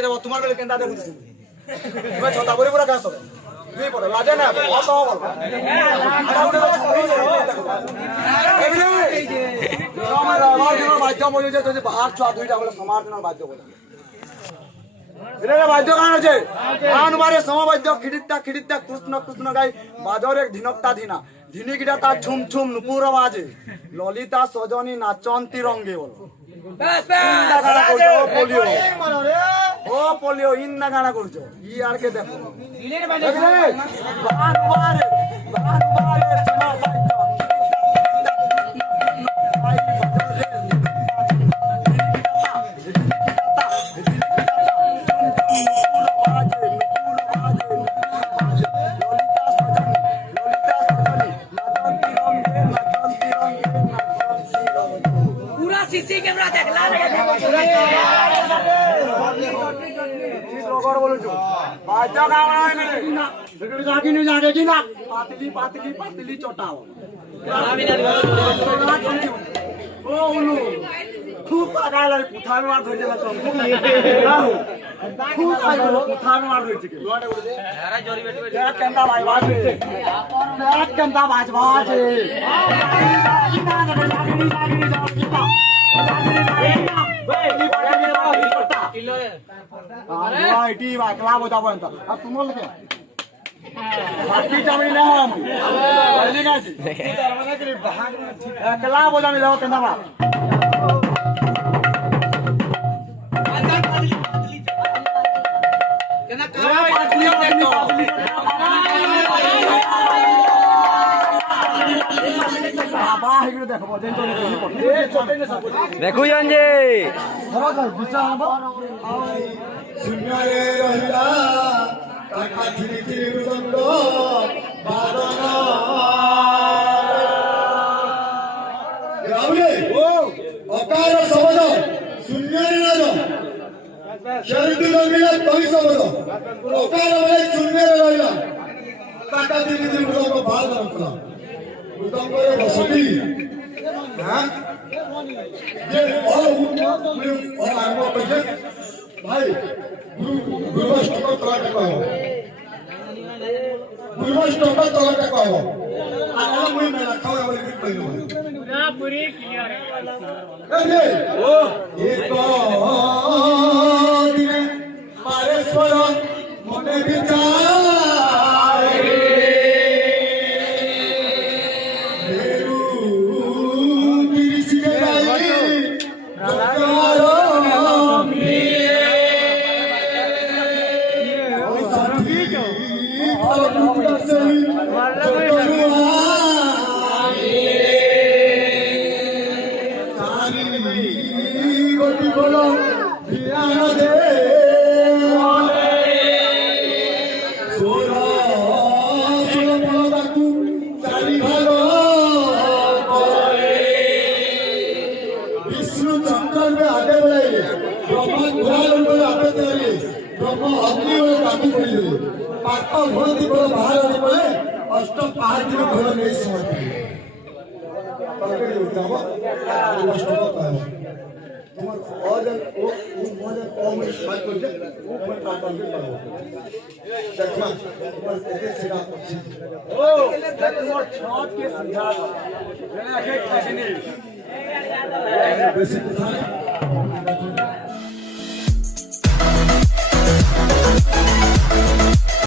के जब तुम्हारे बेले केंदा देखु दिस मैं छोटा बड़ी पूरा कास दुई पड़ लाजे ना बहुत हो बोल আমার আমার দিন বাদ্য মজে যে যদি বাহার ছোয়া দুইটা বলে সমার দিন বাদ্য বলে এরা বাদ্য গান আছে গান মারে সমবাদ্য খিড়িতা কৃষ্ণ কৃষ্ণ গাই বাজর এক ধিনকতা ধিনা ধিনিকিটা তার ছুম ছুম নুপুর বাজে ললিতা সজনী নাচন্তি রঙ্গে বল ও পোলিও ইন্না গানা করছো ই আর কে দেখো सीसी कैमरा देख ला बाजा गावना है मेरे बिगड़ जागी नहीं जागेगी ना पातली पातली पातली चोटाओ ओ उलू खूब आगाला पुथा में मार धोजे तो खूब आगाला पुथा में मार धोजे अरे जोरी बेटी बेटी केंदा भाई बाज केंदा बाज बाज इटी वाकला बोता पर्यंत तुम्हाला काय बाकीच्या वेळी नाही पहिली काय एकला बोता मी जाऊ त्यांना बा देखो जंजे शून्यरे रहिला काका थिरि थिरि मृदंग बादन रावले ओ अकार शब्द शून्यरे नाद शरीर रहिला कवि शब्द अकार बले शून्यरे रहिला काका थिरि थिरि मृदंग बादन मृदंग रे बसती हां जे और आरंभ बजे भाई गुरुष्टक तलाटा कहो गुरुष्टक तलाटा कहो आना मुई मेला खाओ बोली कि पहिलो पूरा पूरी क्लियर है ओ एक दिन मारेश्वर मने विचार